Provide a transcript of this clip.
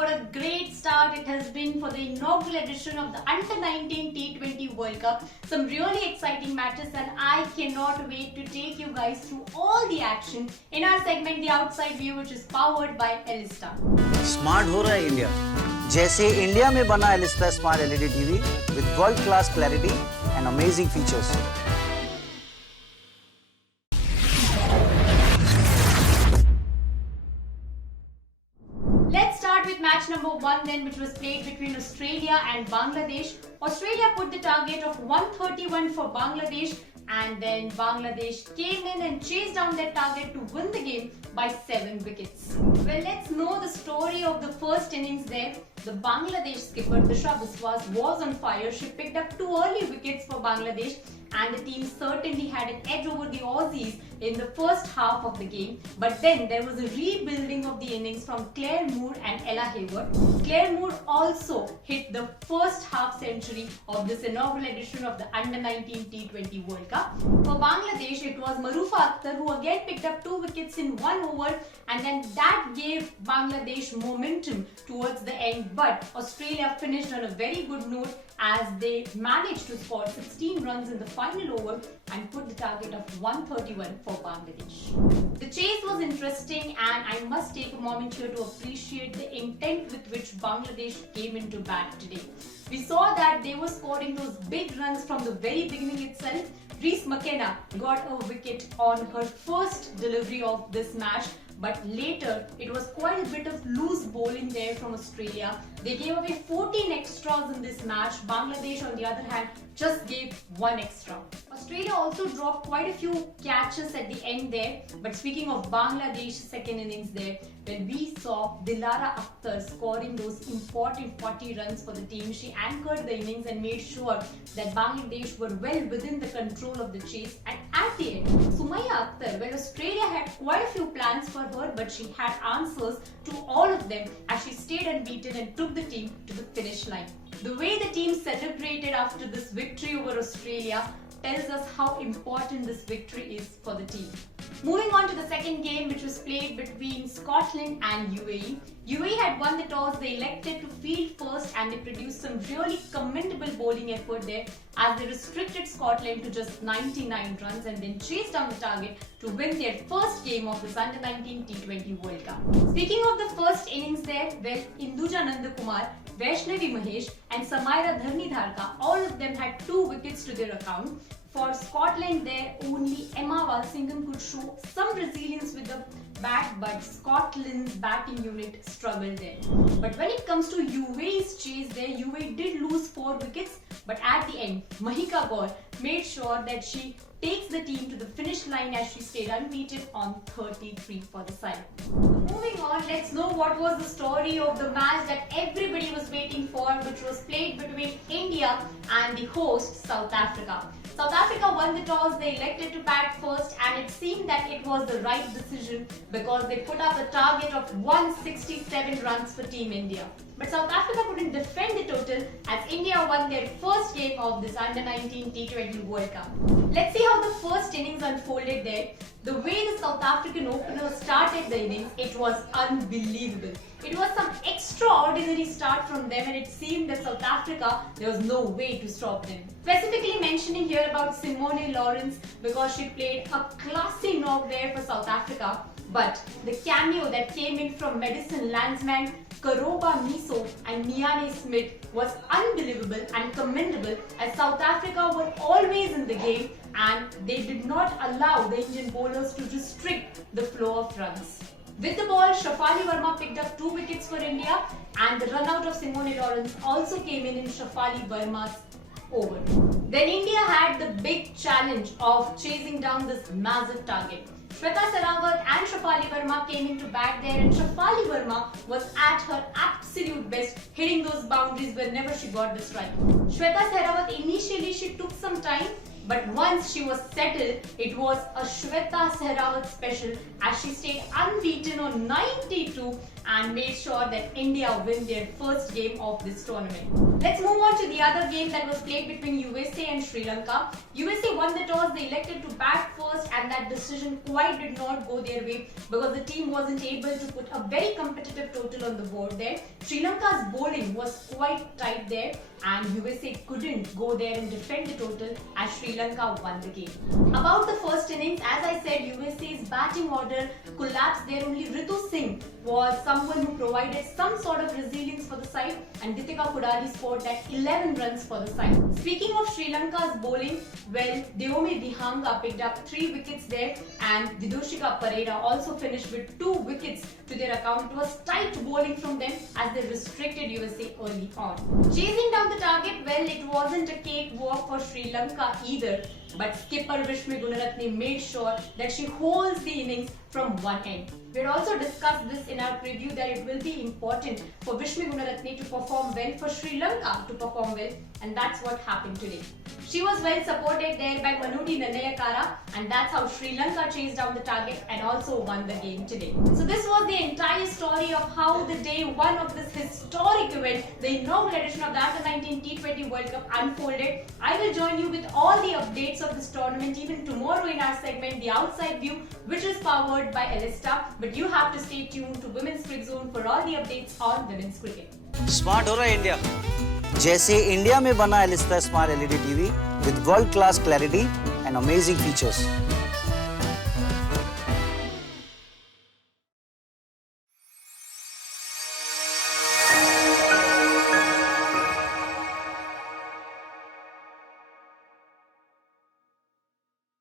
what a great start it has been for the inaugural edition of the Under-19 T20 World Cup. Some really exciting matches and I cannot wait to take you guys through all the action in our segment The Outside View, which is powered by Elista. Smart हो रहा है India, जैसे India में बना Elista smart LED TV with world class clarity and amazing features. Let's start with match number 1 then, which was played between Australia and Bangladesh. Australia put the target of 131 for Bangladesh, and then Bangladesh came in and chased down their target to win the game by 7 wickets. Well, let's know the story of the first innings there. The Bangladesh skipper Dilara was on fire. She picked up 2 early wickets for Bangladesh, and the team certainly had an edge over the Aussies in the first half of the game. But then there was a rebuilding of the innings from Claire Moore and Ella Hayward. Claire Moore also hit the first half century of this inaugural edition of the Under-19 T20 World Cup. For Bangladesh, it was Marufa Akter who again picked up 2 wickets in 1 over, and then that gave Bangladesh momentum towards the end. But Australia finished on a very good note as they managed to score 16 runs in the final over and put the target of 131 for Bangladesh. The chase was interesting, and I must take a moment here to appreciate the intent with which Bangladesh came into bat today. We saw that they were scoring those big runs from the very beginning itself. Reese McKenna got a wicket on her first delivery of this match, but later it was quite a bit of loose bowling there from Australia. They gave away 14 extras in this match. Bangladesh, on the other hand, just gave 1 extra. Australia also dropped quite a few catches at the end there. But speaking of Bangladesh's second innings there, when we saw Dilara Akter scoring those important 40 runs for the team, she anchored the innings and made sure that Bangladesh were well within the control of the chase. And at the end, Sumaiya Akter, well, Australia had quite a few plans for her, but she had answers to all of them as she stayed unbeaten and took the team to the finish line. The way the team celebrated after this victory over Australia tells us how important this victory is for the team. Moving on to the second game, which was played between Scotland and UAE. UAE had won the toss. They elected to field first, and they produced some really commendable bowling effort there as they restricted Scotland to just 99 runs and then chased down the target to win their first game of this Under-19 T20 World Cup. Speaking of the first innings there, well, Induja Nandakumar, Vaishnavi Mahesh and Samaira Dharnidharka, all of them had 2 wickets to their account. For Scotland there, only Emma Walsingham could show some resilience with the bat, but Scotland's batting unit struggled there. But when it comes to UAE's chase there, UAE did lose 4 wickets, but at the end, Mahika Gaur made sure that she takes the team to the finish line as she stayed unbeaten on 33 for the side. Moving on, let's know what was the story of the match that everybody was waiting for, which was played between India and the host South Africa. South Africa won the toss. They elected to bat first, and it seemed that it was the right decision because they put up a target of 167 runs for Team India. But South Africa couldn't defend the total as India won their first game of this Under-19 T20 World Cup. Let's see how the first innings unfolded there. The way the South African opener started the innings, it was unbelievable. It was some extraordinary start from them, and it seemed that South Africa, there was no way to stop them. Specifically mentioning here about Simone Lourens because she played a classy knock there for South Africa. But the cameo that came in from Madison Landsman, Karoba Miso and Niane Smith was unbelievable and commendable as South Africa were always in the game and they did not allow the Indian bowlers to restrict the flow of runs. With the ball, Shafali Verma picked up 2 wickets for India, and the run out of Simone Lourens also came in Shafali Verma's over. Then India had the big challenge of chasing down this massive target. Shweta Sehrawat and Shafali Verma came into bat there, and Shafali Verma was at her absolute best, hitting those boundaries whenever she got the strike. Shweta Sehrawat, initially she took some time, but once she was settled, it was a Shweta Sehrawat special as she stayed unbeaten on 92 and made sure that India win their first game of this tournament. Let's move on to the other game that was played between USA and Sri Lanka. USA won the toss, they elected to bat first, and that decision quite did not go their way because the team wasn't able to put a very competitive total on the board there. Sri Lanka's bowling was quite tight there, and USA couldn't go there and defend the total as Sri Lanka won the game. About the first innings, as I said, USA's batting order collapsed there. Only Ritu Singh was someone who provided some sort of resilience for the side, and Deepika Kudali scored that 11 runs for the side. Speaking of Sri Lanka's bowling, well, Deome Dihanga picked up 3 wickets there, and Vidushika Perera also finished with 2 wickets to their account. It was tight bowling from them as they restricted USA early on. Chasing down the target, well, it wasn't a cakewalk for Sri Lanka either, but skipper Vishmi Gunaratne made sure that she holds the innings from one end. We had also discussed this in our preview that it will be important for Vishmi Gunaratne to perform well, for Sri Lanka to perform well, and that's what happened today. She was well supported there by Manudi Nanayakara, and that's how Sri Lanka chased down the target and also won the game today. So this was the entire story of how the day one of this historic event, the inaugural edition of the U19 T20 World Cup, unfolded. I will join you with all the updates of this tournament even tomorrow in our segment The Outside View, which is powered by Alista. But you have to stay tuned to Women's Cricket Zone for all the updates on women's cricket. Smart हो रहा है India, जैसे India में बना Elista smart LED TV with world class clarity and amazing features.